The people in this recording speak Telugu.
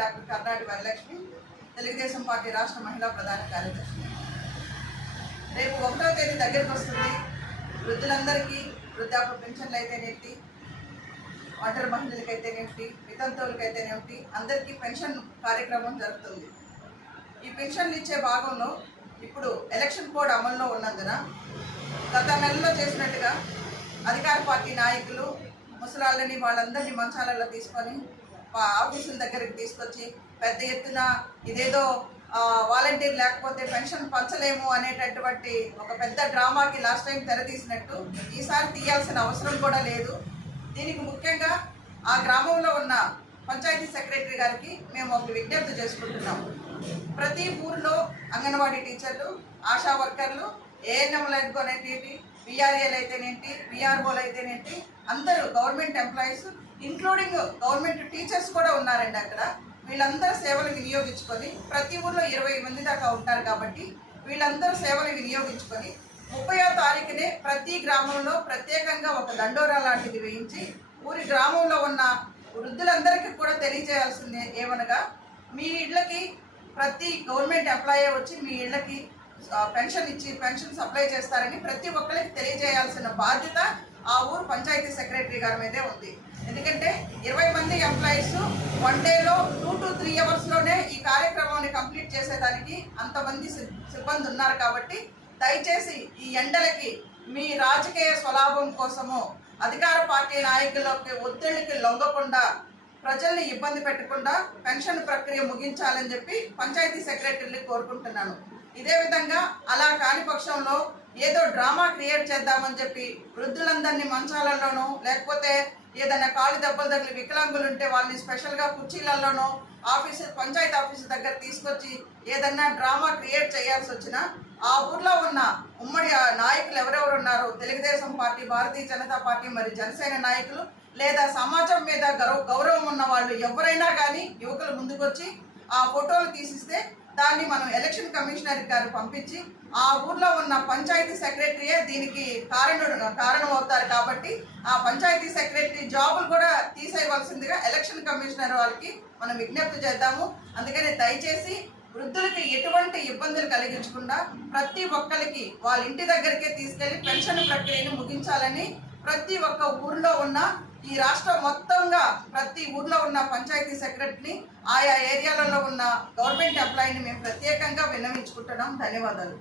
డాక్టర్ కర్నాటి వరలక్ష్మి, తెలుగుదేశం పార్టీ రాష్ట్ర మహిళా ప్రధాన కార్యదర్శి. రేపు 1వ తేదీ దగ్గరికి వస్తుంది. వృద్ధులందరికీ వృద్ధాప్య పెన్షన్లు అయితేనేంటి, ఒంటరి మహిళలకైతేనేమిటి, వితంతువులకైతేనేమిటి, అందరికీ పెన్షన్ కార్యక్రమం జరుగుతుంది. ఈ పెన్షన్లు ఇచ్చే భాగంలో ఇప్పుడు ఎలక్షన్ కోడ్ అమల్లో ఉన్నందున గత నెలలో చేసినట్టుగా అధికార పార్టీ నాయకులు ముసలాళ్ళని వాళ్ళందరినీ మంచాలలో తీసుకొని ఆఫీసుల దగ్గరికి తీసుకొచ్చి పెద్ద ఎత్తున ఇదేదో వాలంటీర్ లేకపోతే పెన్షన్ పంచలేము అనేటటువంటి ఒక పెద్ద డ్రామాకి లాస్ట్ టైం తెరతీసినట్టు ఈసారి తీయాల్సిన అవసరం కూడా లేదు. దీనికి ముఖ్యంగా ఆ గ్రామంలో ఉన్న పంచాయతీ సెక్రటరీ గారికి మేము ఒక విజ్ఞప్తి చేసుకుంటున్నాము. ప్రతి ఊరిలో అంగన్వాడీ టీచర్లు, ఆశా వర్కర్లు, ఏఎన్ఎంలు అనుకోనేటి, విఆర్ఏలు అయితేనేంటి, విఆర్ఓలు అయితేనేంటి, అందరూ government employees including government teachers కూడా ఉన్నారండి అక్కడ. వీళ్ళందరూ సేవలు వినియోగించుకొని ప్రతి ఊర్లో 20 మంది దాకా ఉంటారు కాబట్టి వీళ్ళందరూ సేవలు వినియోగించుకొని 30వ తారీఖునే ప్రతి గ్రామంలో ప్రత్యేకంగా ఒక దండోరా లాంటిది వేయించి ఊరి గ్రామంలో ఉన్న వృద్ధులందరికీ కూడా తెలియజేయాల్సిందే ఏమనగా, మీ ఇళ్ళకి ప్రతి గవర్నమెంట్ ఎంప్లాయీ వచ్చి మీ ఇళ్ళకి పెన్షన్ ఇచ్చి పెన్షన్ సప్లై చేస్తారని ప్రతి ఒక్కరికి తెలియజేయాల్సిన బాధ్యత ఆ ఊరు పంచాయతీ సెక్రటరీ గారి మీదే ఉంది. ఎందుకంటే 20 మంది ఎంప్లాయీస్ 1 డేలో 2 to 3 అవర్స్లోనే ఈ కార్యక్రమాన్ని కంప్లీట్ చేసేదానికి అంతమంది సిబ్బంది ఉన్నారు. కాబట్టి దయచేసి ఈ ఎండలకి మీ రాజకీయ స్వలాభం కోసము అధికార పార్టీ నాయకులకి ఒత్తిడికి లొంగకుండా ప్రజల్ని ఇబ్బంది పెట్టకుండా పెన్షన్ ప్రక్రియ ముగించాలని చెప్పి పంచాయతీ సెక్రటరీని కోరుకుంటున్నాను. ఇదే విధంగా అలా కాని పక్షంలో ఏదో డ్రామా క్రియేట్ చేద్దామని చెప్పి వృద్ధులందరినీ మంచాలలోనో లేకపోతే ఏదైనా కాలు దెబ్బలు తగిలి వికలాంగులు ఉంటే వాళ్ళని స్పెషల్గా కుర్చీలలోనో పంచాయతీ ఆఫీసు దగ్గర తీసుకొచ్చి ఏదన్నా డ్రామా క్రియేట్ చేయాల్సి వచ్చినా ఆ ఊర్లో ఉన్న ఉమ్మడి నాయకులు ఎవరెవరు ఉన్నారో తెలుగుదేశం పార్టీ, భారతీయ జనతా పార్టీ, మరి జనసేన నాయకులు లేదా సమాజం మీద గౌరవం ఉన్న వాళ్ళు ఎవరైనా కానీ యువకులు ముందుకొచ్చి ఆ ఫోటోలు తీసిస్తే దాన్ని మనం ఎలక్షన్ కమిషనర్ గారు పంపించి ఆ ఊర్లో ఉన్న పంచాయతీ సెక్రటరీయే దీనికి కారణం అవుతారు. కాబట్టి ఆ పంచాయతీ సెక్రటరీ జాబులు కూడా తీసేయవలసిందిగా ఎలక్షన్ కమిషనర్ వాళ్ళకి మనం విజ్ఞప్తి చేద్దాము. అందుకని దయచేసి వృద్ధులకి ఎటువంటి ఇబ్బందులు కలిగించకుండా ప్రతి ఒక్కరికి వాళ్ళ ఇంటి దగ్గరికే తీసుకెళ్లి పెన్షన్ ప్రక్రియను ముగించాలని ప్రతి ఒక్క ఊర్లో ఉన్న ఈ రాష్ట్రం మొత్తంగా ప్రతి ఊర్లో ఉన్న పంచాయతీ సెక్రటరీని, ఆయా ఏరియాలలో ఉన్న గవర్నమెంట్ ఎంప్లాయీని మేము ప్రత్యేకంగా విన్నవించుకుంటున్నాం. ధన్యవాదాలు.